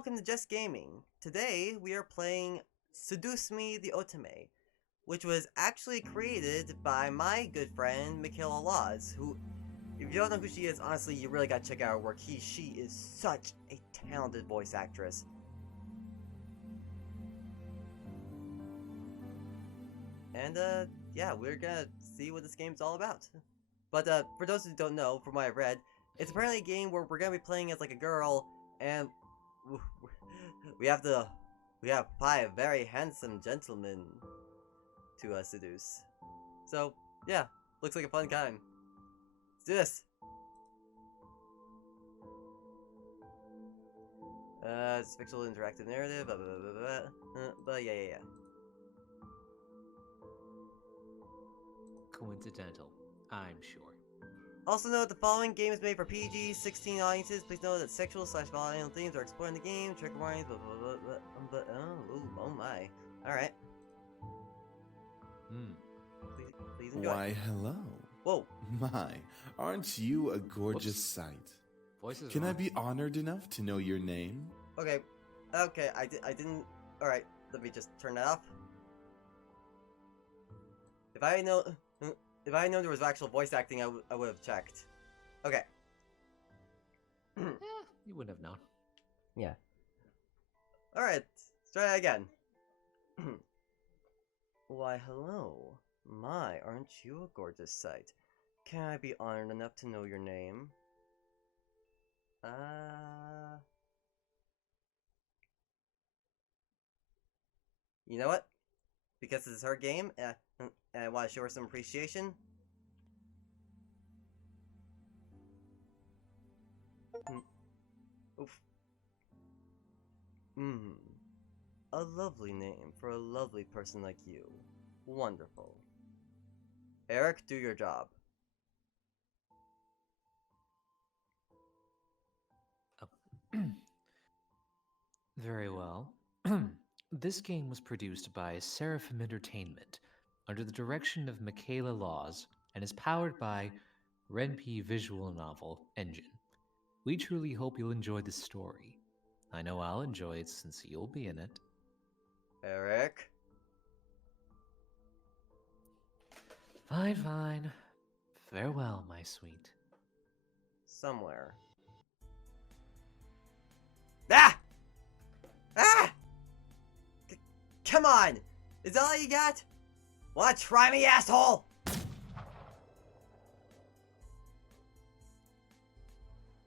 welcome to Just Gaming. Today we are playing Seduce Me the Otome, which was actually created by my good friend Michaela Laws, who, if you don't know who she is, honestly, you really gotta check out her work. She is such a talented voice actress. And, yeah, we're gonna see what this game's all about. But, for those who don't know, from what I've read, it's apparently a game where we're gonna be playing as, like, a girl, and we have 5 very handsome gentlemen to, seduce. So, yeah, looks like a fun time. Let's do this! It's fictional interactive narrative, blah, blah, blah, blah, blah. But yeah. Coincidental, I'm sure. Also note the following game is made for PG-16 audiences. Please note that sexual/violent themes are explored in the game. Trigger warnings, blah blah blah blah. Oh my. Alright. Please enjoy. Why, hello. Whoa. My, aren't you a gorgeous sight? Voices Can I wrong. be honored enough to know your name? Okay, I didn't. Alright, let me just turn that off. If I know there was actual voice acting, I would have checked. Okay. You wouldn't have known. Yeah. Alright, let's try that again. Why, hello. My, aren't you a gorgeous sight? Can I be honored enough to know your name? You know what? Because this is her game, and I want to show her some appreciation. Oof. A lovely name for a lovely person like you. Wonderful. Eric, do your job. Very well. This game was produced by Seraphim Entertainment under the direction of Michaela Laws and is powered by Ren'P Visual Novel Engine. We truly hope you'll enjoy the story. I know I'll enjoy it since you'll be in it. Eric? Fine. Farewell, my sweet. Somewhere. Ah! Ah! Come on! Is that all you got? Wanna try me, asshole?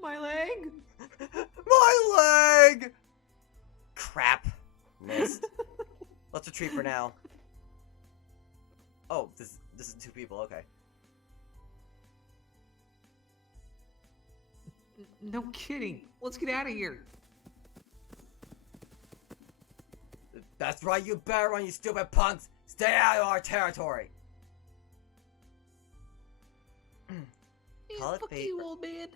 My leg! My leg! Crap. Missed. Let's retreat for now. Oh, this is 2 people, okay. No kidding. Let's get out of here. That's right, you better run, you stupid punks! Stay out of our territory! Call it fate. You, old man.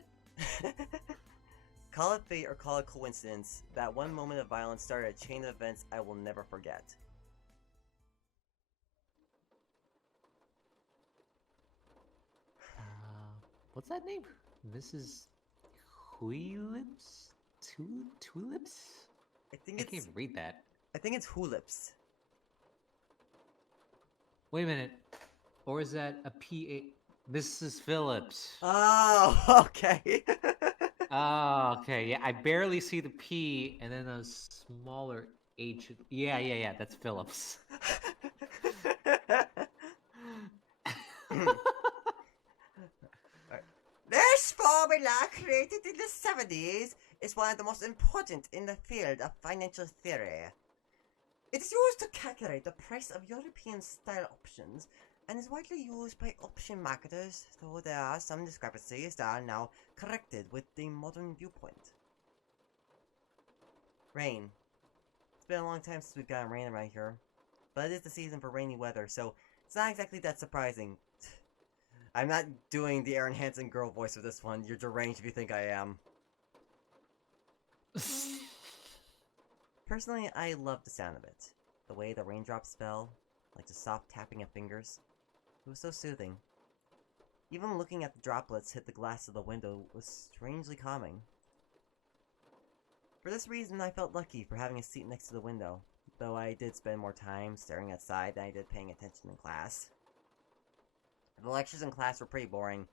Call it fate or call it coincidence. That one moment of violence started a chain of events I will never forget. What's that name? Mrs. Tulips? Tulips? I think I it's. can't even read that. I think it's Hoolips. Wait a minute. Or is that a P-A? Mrs. Phillips. Oh, okay. Oh, okay. Yeah, I barely see the P and then a smaller H. Yeah. That's Phillips. This formula, created in the 70s, is one of the most important in the field of financial theory. It is used to calculate the price of European-style options and is widely used by option marketers, though there are some discrepancies that are now corrected with the modern viewpoint. Rain. It's been a long time since we've gotten rain around here, but it is the season for rainy weather, so it's not exactly that surprising. I'm not doing the Aaron Hansen girl voice for this one. You're deranged if you think I am. Personally, I love the sound of it. The way the raindrops fell, like the soft tapping of fingers. It was so soothing. Even looking at the droplets hit the glass of the window was strangely calming. For this reason, I felt lucky for having a seat next to the window, though I did spend more time staring outside than I did paying attention in class. The lectures in class were pretty boring.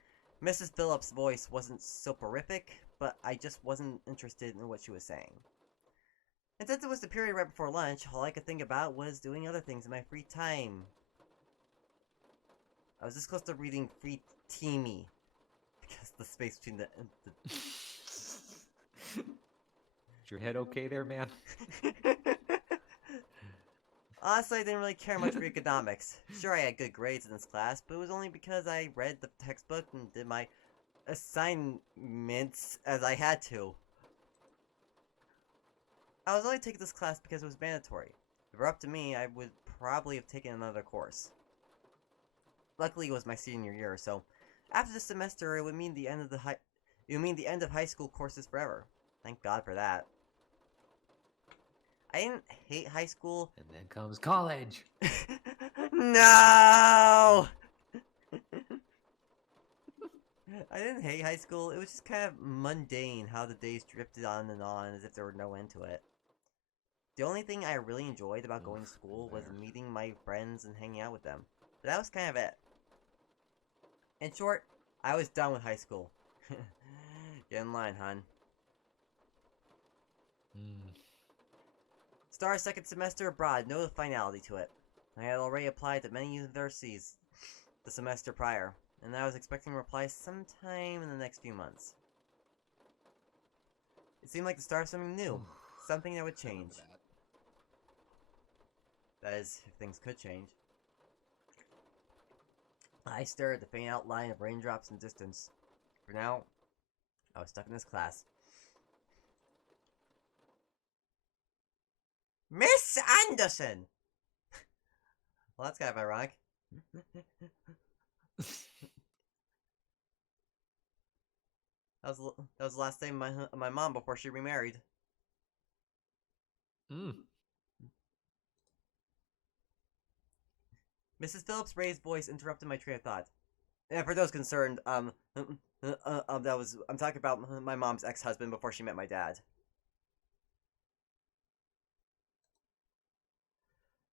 Mrs. Phillips' voice wasn't soporific, but I just wasn't interested in what she was saying. And since it was the period right before lunch, all I could think about was doing other things in my free time. I was this close to reading Free Teamy, because the space between the Is your head okay there, man? Honestly, I didn't really care much for economics. Sure, I had good grades in this class, but it was only because I read the textbook and did my assignments as I had to. I was only taking this class because it was mandatory. If it were up to me, I would probably have taken another course. Luckily, it was my senior year, so after this semester, it would mean the end of high school courses forever. Thank God for that. I didn't hate high school. And then comes college. No! I didn't hate high school. It was just kind of mundane how the days drifted on and on as if there were no end to it. The only thing I really enjoyed about going to school was meeting my friends and hanging out with them. But that was kind of it. In short, I was done with high school. Get in line, hon. Start second semester abroad, no finality to it. I had already applied to many universities the semester prior, and I was expecting a reply sometime in the next few months. It seemed like the start of something new, something that would change. That is, if things could change. I stared at the faint outline of raindrops in the distance. For now, I was stuck in this class. Miss Anderson! Well, that's kind of ironic. That was the last day of my mom before she remarried. Mrs. Phillips' raised voice interrupted my train of thought. And for those concerned, I'm talking about my mom's ex-husband before she met my dad.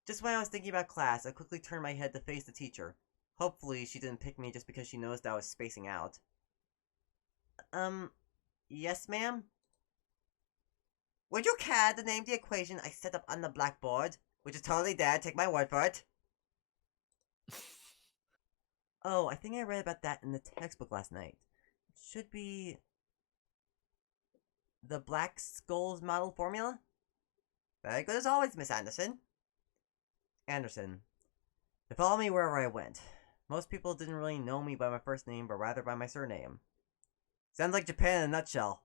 Just when I was thinking about class, I quickly turned my head to face the teacher. Hopefully, she didn't pick me just because she knows that I was spacing out. Yes, ma'am? Would you care to name the equation I set up on the blackboard? Which is totally dead, take my word for it. Oh, I think I read about that in the textbook last night. It should be the Black Skulls model formula? Very good as always, Miss Anderson. Anderson. They followed me wherever I went. Most people didn't really know me by my first name, but rather by my surname. Sounds like Japan in a nutshell.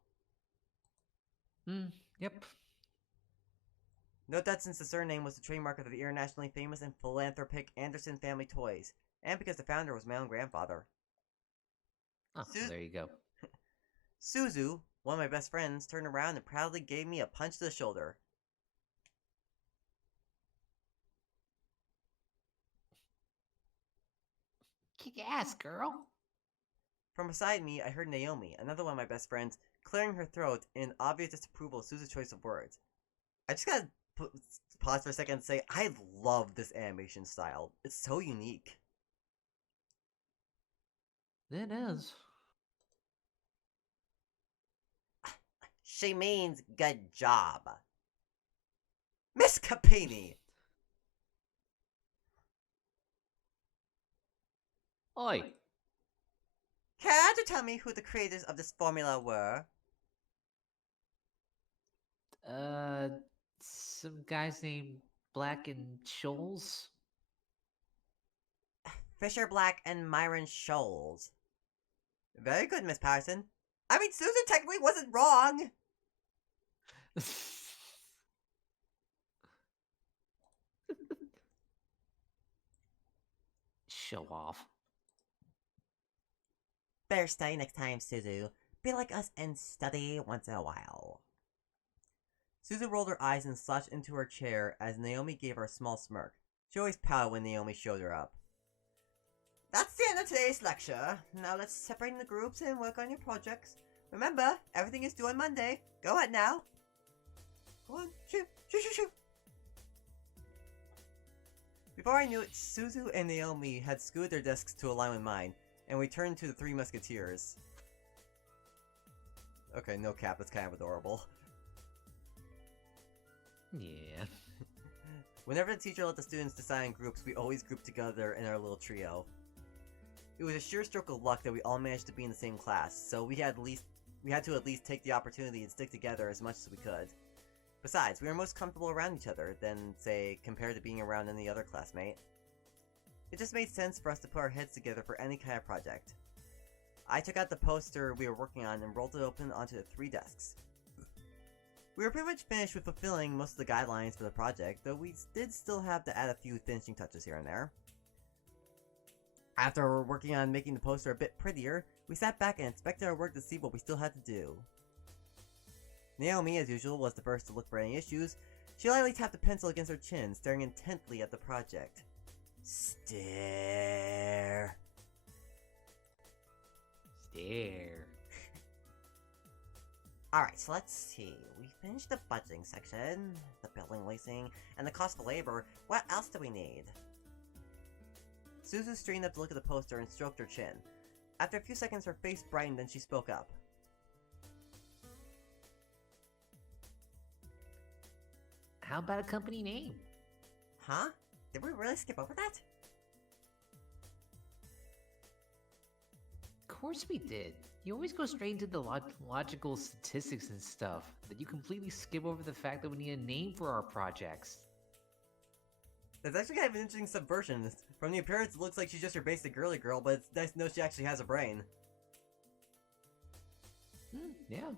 Yep. Note that since the surname was the trademark of the internationally famous and philanthropic Anderson Family Toys, and because the founder was my own grandfather. Oh, there you go. Suzu, one of my best friends, turned around and proudly gave me a punch to the shoulder. Kick ass, girl. From beside me, I heard Naomi, another one of my best friends, clearing her throat in obvious disapproval of Suzu's choice of words. I just gotta pause for a second and say, I love this animation style. It's so unique. It is. She means good job. Miss Capini! Oi. Care to tell me who the creators of this formula were? Some guys named Black and Shoals? Fisher Black and Myron Scholes. Very good, Miss Patterson. I mean, Susan technically wasn't wrong! Show off. Better study next time, Suzu. Be like us and study once in a while. Suzu rolled her eyes and slouched into her chair as Naomi gave her a small smirk. She always pouted when Naomi showed her up. That's the end of today's lecture. Now let's separate into groups and work on your projects. Remember, everything is due on Monday. Go ahead now. One, shoot, shoot, shoot, shoot! Before I knew it, Suzu and Naomi had scooted their desks to align with mine, and we turned to the Three Musketeers. Okay, no cap, that's kind of adorable. Yeah. Whenever the teacher let the students decide in groups, we always grouped together in our little trio. It was a sheer stroke of luck that we all managed to be in the same class, so we had to at least take the opportunity and stick together as much as we could. Besides, we were most comfortable around each other than, say, compared to being around any other classmate. It just made sense for us to put our heads together for any kind of project. I took out the poster we were working on and rolled it open onto the 3 desks. We were pretty much finished with fulfilling most of the guidelines for the project, though we did still have to add a few finishing touches here and there. After working on making the poster a bit prettier, we sat back and inspected our work to see what we still had to do. Naomi, as usual, was the first to look for any issues. She lightly tapped the pencil against her chin, staring intently at the project. Stare. Stare. Alright, so let's see. We finished the budgeting section, the building leasing, and the cost of labor. What else do we need? Suzu straightened up to look at the poster and stroked her chin. After a few seconds, her face brightened and she spoke up. How about a company name? Huh? Did we really skip over that? Of course we did. You always go straight into the logical statistics and stuff, that you completely skip over the fact that we need a name for our projects. That's actually kind of an interesting subversion. From the appearance, it looks like she's just your basic girly girl, but it's nice to know she actually has a brain. Yeah.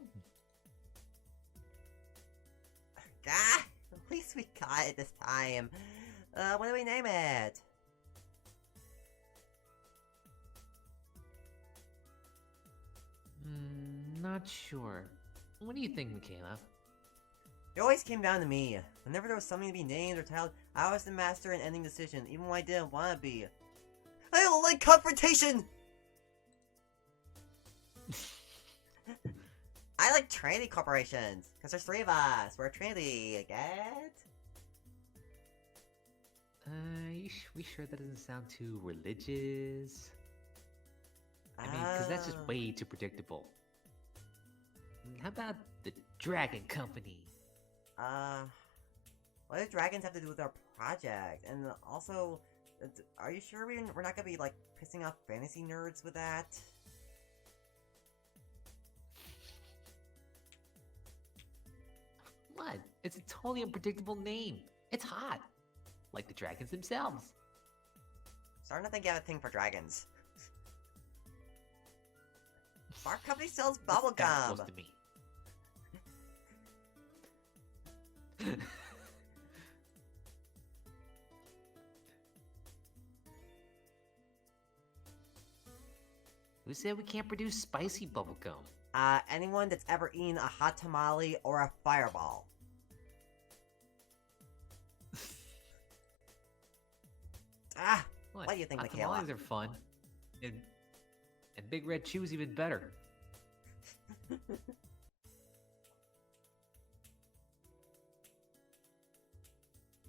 Ah! At least we got it this time. What do we name it? Not sure. What do you think, Michaela? It always came down to me. Whenever there was something to be named or titled, I was the master in ending decision, even when I didn't want to be. I don't like confrontation! I like Trinity corporations, because there's 3 of us. We're a Trinity, get? We sure that doesn't sound too religious? I mean, because that's just way too predictable. How about the Dragon Company? What do dragons have to do with our project? And also, are you sure we're not gonna be, like, pissing off fantasy nerds with that? What? It's a totally unpredictable name. It's hot. Like the dragons themselves. Starting to think you have a thing for dragons. Our company sells What's that bubblegum! supposed to mean? Who said we can't produce spicy bubblegum? Anyone that's ever eaten a hot tamale or a fireball. What do you think, Hot Michaela? tamales are fun. And Big Red Chew's even better.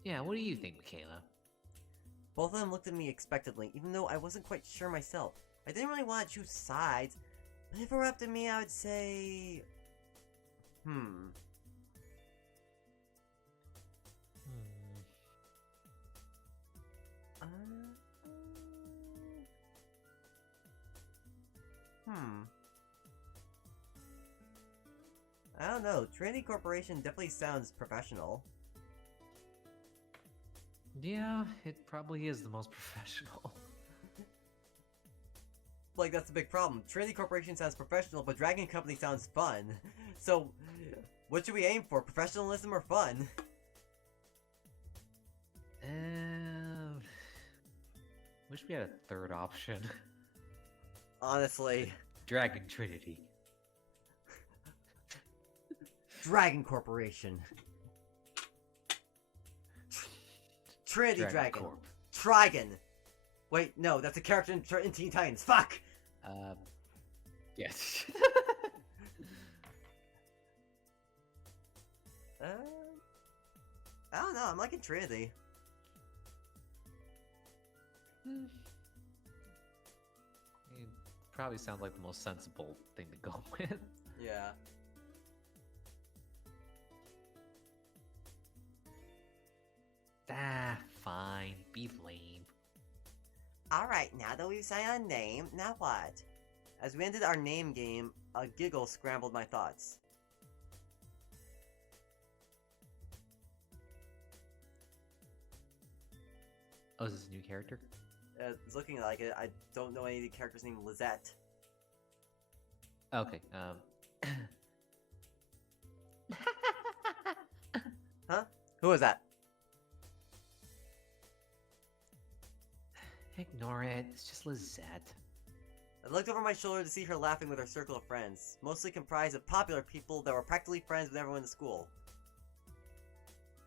Yeah, what do you think, Michaela? Both of them looked at me expectantly, even though I wasn't quite sure myself. I didn't really want to choose sides, but if it were up to me, I would say... I don't know. Trinity Corporation definitely sounds professional. Yeah, it probably is the most professional. Like, that's the big problem. Trinity Corporation sounds professional, but Dragon Company sounds fun. So, what should we aim for? Professionalism or fun? Wish we had a third option. Honestly. Dragon Trinity. Dragon Corporation. Trinity Dragon. Corp. Trigon. Wait, no, that's a character in Teen Titans. Fuck! Yes. I'm liking Trinity. It probably sounds like the most sensible thing to go with. Yeah. Fine. Be lame. Alright, now that we've decided on name, now what? As we ended our name game, a giggle scrambled my thoughts. Oh, is this a new character? It's looking like it. I don't know any of the characters named Lizette. Okay, Huh? Who was that? Ignore it. It's just Lizette. I looked over my shoulder to see her laughing with her circle of friends, mostly comprised of popular people that were practically friends with everyone in the school.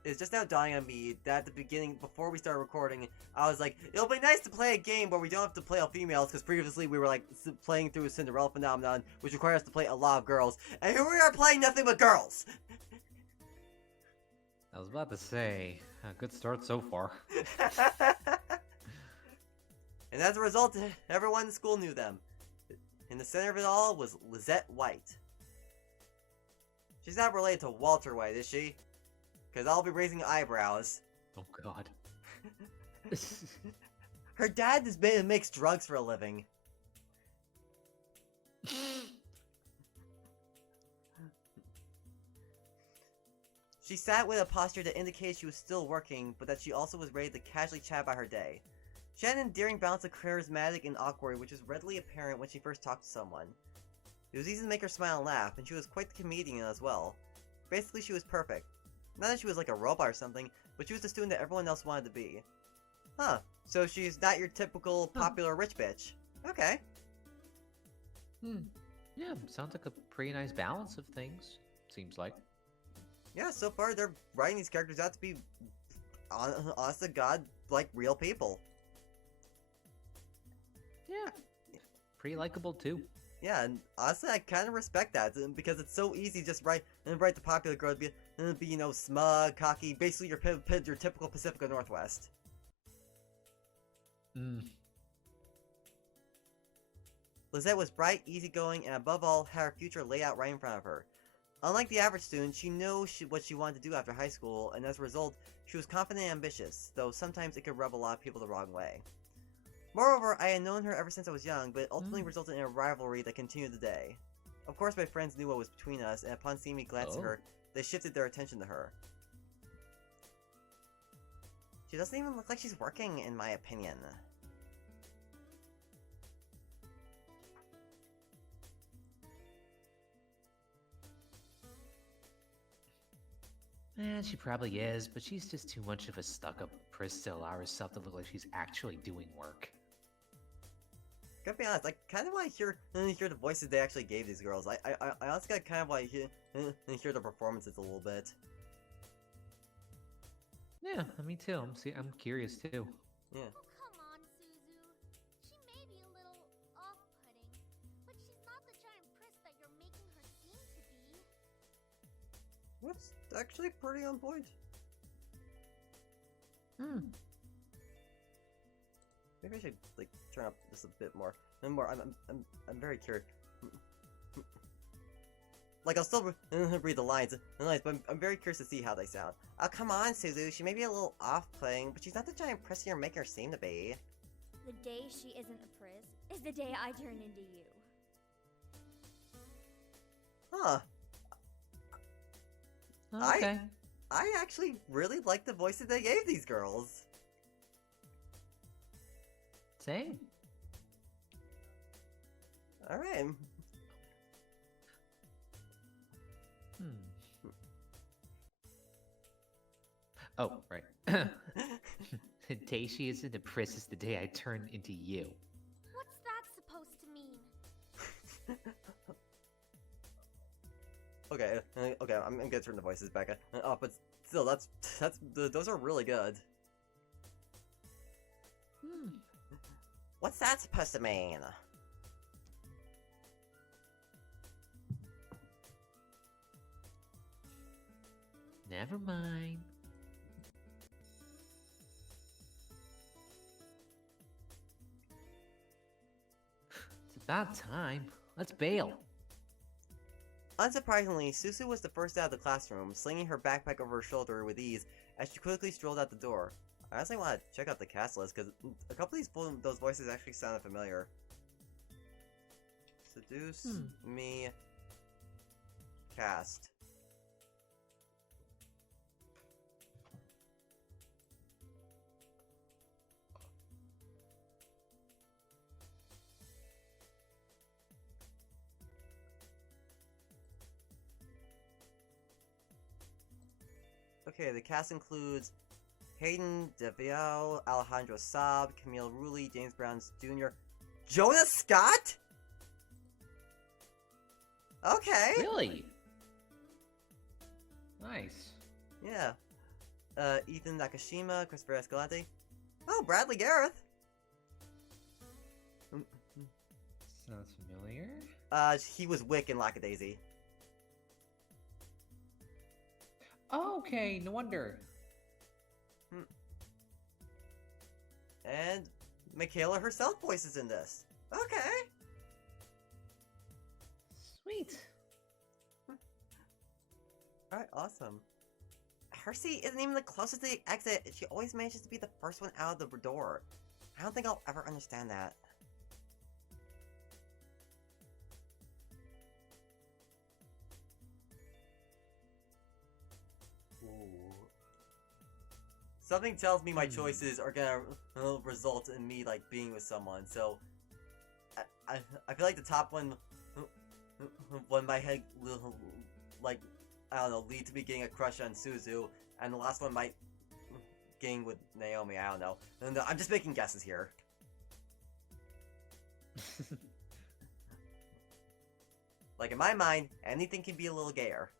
It's just now dawning on me that at the beginning, before we started recording, I was like, it'll be nice to play a game where we don't have to play all females, because previously we were like playing through a Cinderella phenomenon, which requires us to play a lot of girls, and here we are playing nothing but girls! I was about to say, a good start so far. And as a result, everyone in the school knew them. In the center of it all was Lizette White. She's not related to Walter White, is she? Because I'll be raising eyebrows. Oh god. Her dad makes drugs for a living. She sat with a posture that indicated she was still working, but that she also was ready to casually chat about her day. She had an endearing balance of charismatic and awkward, which was readily apparent when she first talked to someone. It was easy to make her smile and laugh, and she was quite the comedian as well. Basically, she was perfect. Not that she was like a robot or something, but she was the student that everyone else wanted to be. Huh, so she's not your typical popular rich bitch. Okay. Yeah, sounds like a pretty nice balance of things, seems like. Yeah, so far they're writing these characters out to be, honest to God, like real people. Yeah, pretty likable too. Yeah, and honestly, I kind of respect that, because it's so easy to just write the popular girl to be, you know, smug, cocky, basically your typical Pacifica Northwest. Lizette was bright, easygoing, and above all, had her future laid out right in front of her. Unlike the average student, she knew what she wanted to do after high school, and as a result, she was confident and ambitious, though sometimes it could rub a lot of people the wrong way. Moreover, I had known her ever since I was young, but it ultimately resulted in a rivalry that continued today. Of course, my friends knew what was between us, and upon seeing me glance at her, they shifted their attention to her. She doesn't even look like she's working, in my opinion. She probably is, but she's just too much of a stuck-up priss to allow herself to look like she's actually doing work. Gotta be honest, I kind of want to hear the voices they actually gave these girls. I honestly kind of want to hear the performances a little bit. Yeah, me too. I'm curious too. Yeah. Oh, come on, Suzu. She may be a little off-putting, but she's not the giant priss that you're making her seem to be. That's actually pretty on point. Maybe I should like turn up this a bit more. I'm very curious. Like I'll still read the lines, but I'm very curious to see how they sound. Oh come on, Suzu. She may be a little off-putting, but she's not the giant priss you're making her seem to be. The day she isn't a priss is the day I turn into you. Huh. Okay. I actually really like the voices they gave these girls. Same. Alright. Oh, right. The day she isn't a priss is the day I turn into you. What's that supposed to mean? Okay, I'm gonna turn the voices back up, but still, those are really good. What's that supposed to mean? Never mind. About time. Let's bail. Unsurprisingly, Susu was the first out of the classroom, slinging her backpack over her shoulder with ease as she quickly strolled out the door. I honestly want to check out the cast list, because a couple of those voices actually sounded familiar. Seduce me cast. Okay, the cast includes Hayden DeVille, Alejandro Saab, Camille Rulli, James Brown Jr., Jonah Scott? Okay. Really? Nice. Yeah. Ethan Nakashima, Christopher Escalante. Oh, Bradley Gareth. Sounds familiar. He was Wick in Lackadaisy. Oh, okay, no wonder. And Michaela herself voices in this. Okay. Sweet. Alright, awesome. Hersey isn't even the closest to the exit. She always manages to be the first one out of the door. I don't think I'll ever understand that. Ooh. Something tells me my choices are gonna result in me, like, being with someone, so... I feel like the top one might have, like, I don't know, lead to me getting a crush on Suzu, and the last one might gang with Naomi, I don't know. And I'm just making guesses here. Like, in my mind, anything can be a little gayer.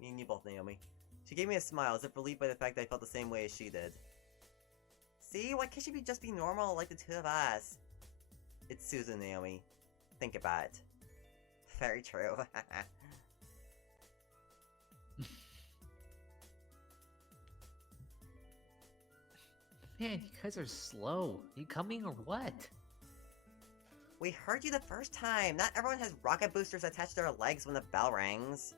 Me and you both, Naomi. She gave me a smile, as if relieved by the fact that I felt the same way as she did. See? Why can't she just be normal like the two of us? It's Susan, Naomi. Think about it. Very true. Man, you guys are slow. You coming or what? We heard you the first time. Not everyone has rocket boosters attached to their legs when the bell rings.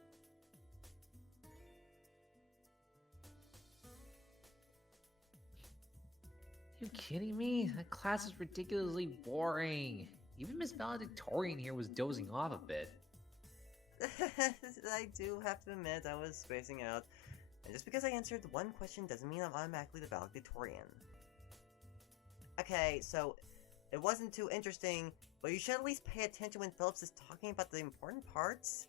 You kidding me? That class is ridiculously boring. Even Miss Valedictorian here was dozing off a bit. I do have to admit I was spacing out. And just because I answered one question doesn't mean I'm automatically the valedictorian. Okay, so it wasn't too interesting, but you should at least pay attention when Phillips is talking about the important parts.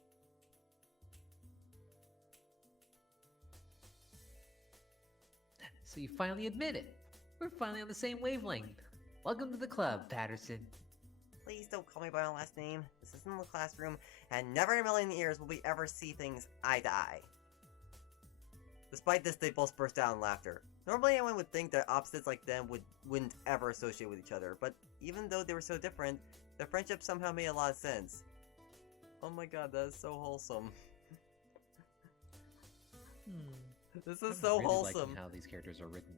So you finally admit it. We're finally on the same wavelength. Welcome to the club, Patterson. Please don't call me by my last name. This isn't the classroom, and never in a million years will we ever see things eye to eye. Despite this, they both burst out in laughter. Normally anyone would think that opposites like them wouldn't ever associate with each other, but even though they were so different, their friendship somehow made a lot of sense. Oh my god, that is so wholesome. This is so really wholesome. Liking how these characters are written.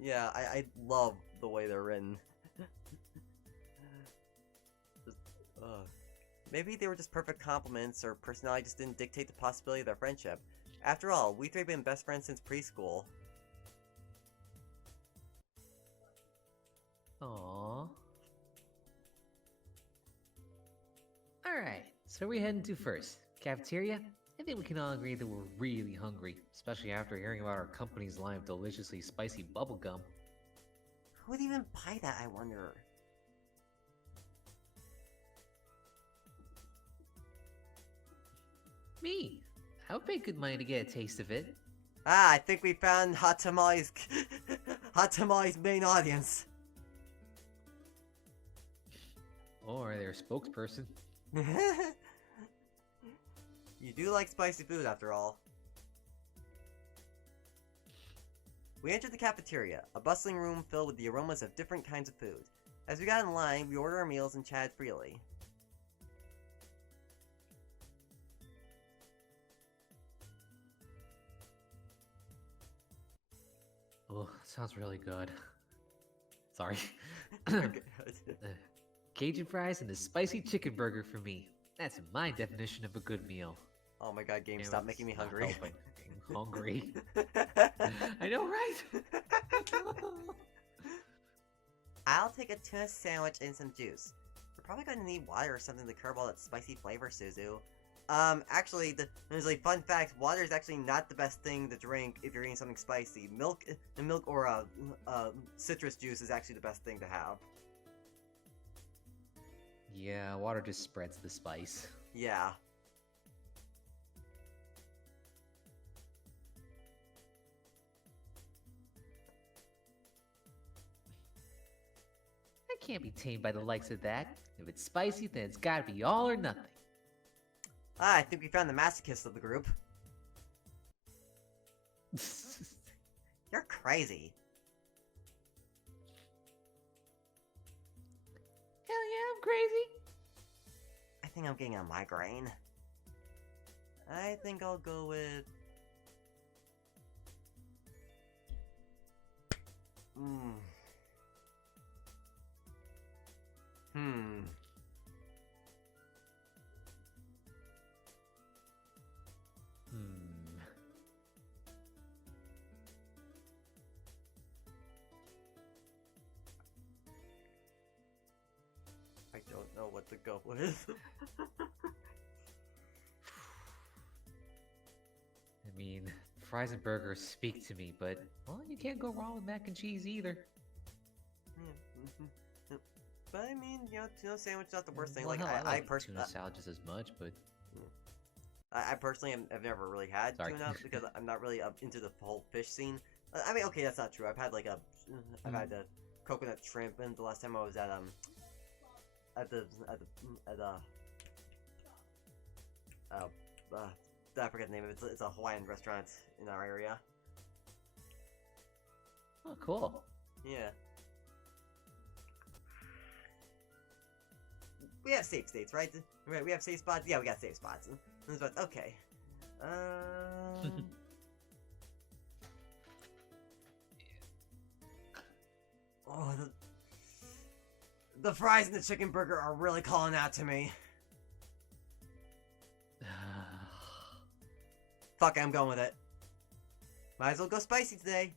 Yeah, I love the way they're written. Just, maybe they were just perfect compliments, or personality just didn't dictate the possibility of their friendship. After all, we three have been best friends since preschool. Aww. Alright, so where are we heading to first? Cafeteria? I think we can all agree that we're really hungry, especially after hearing about our company's line of deliciously spicy bubblegum. Who would even buy that, I wonder? Me! I would pay good money to get a taste of it. Ah, I think we found Hot Tamale's Hot Tamale's main audience. Or their spokesperson. You do like spicy food, after all. We entered the cafeteria, a bustling room filled with the aromas of different kinds of food. As we got in line, we ordered our meals and chatted freely. Oh, sounds really good. Sorry. Okay. Cajun fries and a spicy chicken burger for me. That's my definition of a good meal. Oh my god, game, Damn, stop it's making me not hungry. helping. I'm hungry. I know, right? I'll take a tuna sandwich and some juice. We're probably gonna need water or something to curb all that spicy flavor, Suzu. Actually, there's a fun fact, water is actually not the best thing to drink if you're eating something spicy. Milk or citrus juice is actually the best thing to have. Yeah, water just spreads the spice. Yeah. I can't be tamed by the likes of that. If it's spicy, then it's gotta be all or nothing. Ah, I think we found the masochist of the group. You're crazy. Hell yeah, I'm crazy. I think I'm getting a migraine. I think I'll go with... Hmm. I don't know what to go with. I mean, fries and burgers speak to me, but, well, you can't go wrong with mac and cheese either. But I mean, you know, tuna sandwich is not the worst thing. Well, Like, hell, I like personally, tuna salad just as much, but I personally have never really had Sorry. tuna because I'm not really into the whole fish scene. I mean, okay, that's not true. I've had like I've had the coconut shrimp, and the last time I was at I forget the name of it. It's a Hawaiian restaurant in our area. oh, cool. Yeah. We have safe states, right? Right, we have safe spots? Yeah, we got safe spots. Okay. Oh, the fries and the chicken burger are really calling out to me. Fuck, I'm going with it. Might as well go spicy today.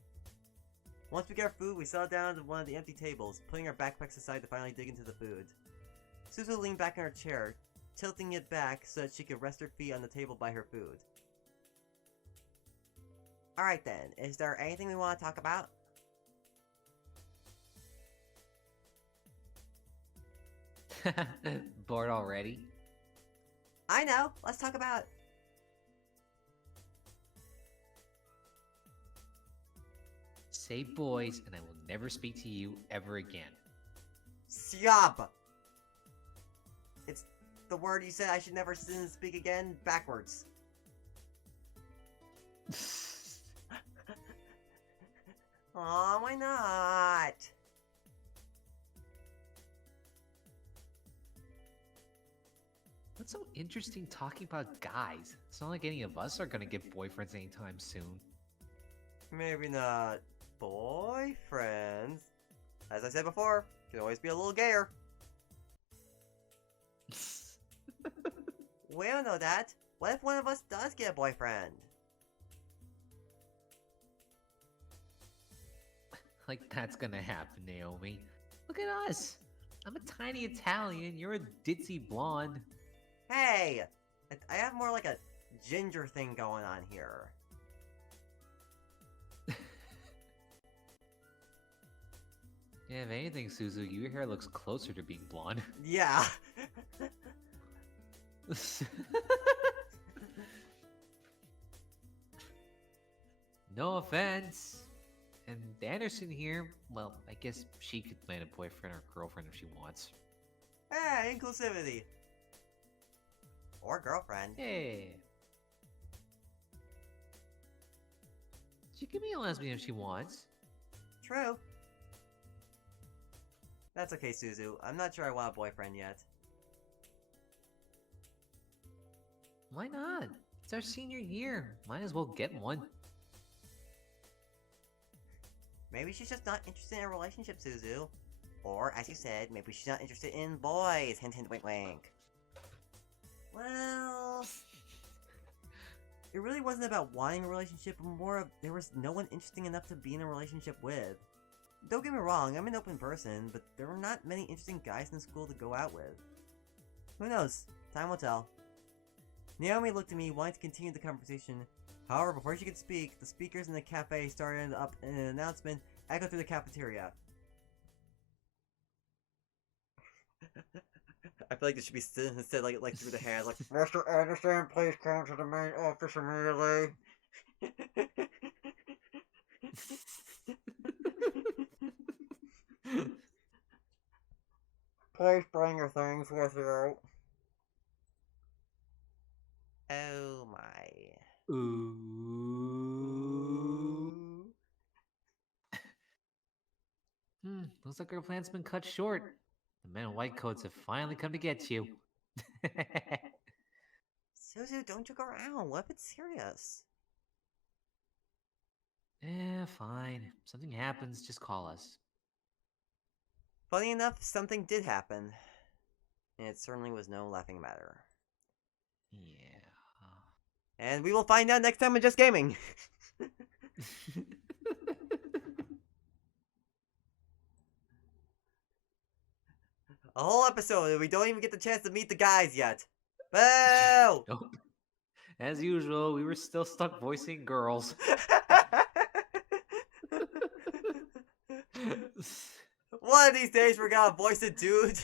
Once we get our food, we settle down to one of the empty tables, putting our backpacks aside to finally dig into the food. Suzu leaned back in her chair, tilting it back so that she could rest her feet on the table by her food. Alright then, is there anything we want to talk about? Bored already? I know, let's talk about... Say boys, and I will never speak to you ever again. Siab! It's the word you said I should never speak again, backwards. Aw, why not? What's so interesting talking about guys? It's not like any of us are gonna get boyfriends anytime soon. Maybe not boyfriends. As I said before, can always be a little gayer. We don't know that. What if one of us does get a boyfriend? Like that's gonna happen, Naomi. Look at us. I'm a tiny Italian, you're a ditzy blonde. Hey! I have more like a ginger thing going on here. Yeah, if anything, Suzu, your hair looks closer to being blonde. Yeah. No offense. And Anderson here, well, I guess she could land a boyfriend or girlfriend if she wants. Hey, inclusivity. Or girlfriend. Hey. She can be a lesbian if she wants. True. That's okay, Suzu. I'm not sure I want a boyfriend yet. Why not? It's our senior year. Might as well get one. Maybe she's just not interested in a relationship, Suzu. Or, as you said, maybe she's not interested in boys. Hint, hint, wink, wink. Well... It really wasn't about wanting a relationship, but more of there was no one interesting enough to be in a relationship with. Don't get me wrong, I'm an open person, but there were not many interesting guys in school to go out with. Who knows? Time will tell. Naomi looked at me, wanting to continue the conversation. However, before she could speak, the speakers in the cafe started up an announcement echoed through the cafeteria. I feel like this should be said like through the hands, like Mr. Anderson, please come to the main office immediately. Please bring your things with you. Oh my. Ooh. Looks like our plan's been cut short. The men in white coats have finally come to get you. Suzu, don't joke around. What if it's serious? Fine. If something happens, just call us. Funny enough, something did happen. And it certainly was no laughing matter. Yeah. And we will find out next time on Just Gaming. A whole episode and we don't even get the chance to meet the guys yet. Boo! Nope. As usual, we were still stuck voicing girls. One of these days we're gonna voice a dude.